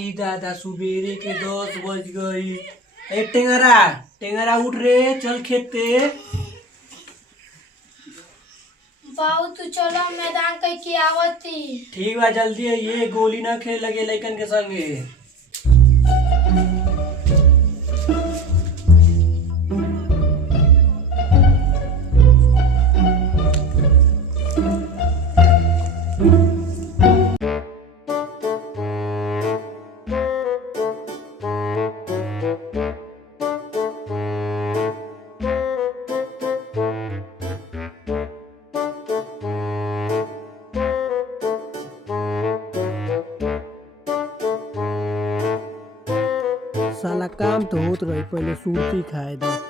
आई दादा सुबेरे के 10 बज गई। ए टेंगरा टेंगरा उठ रे, चल खेत पे। बाबू तू चलो मैदान कह के आवती। ठीक बा, जल्दी ये गोली ना खेल लगे लइकन के संगे। साला काम तो होत रही, पहले सुरती खाए दो।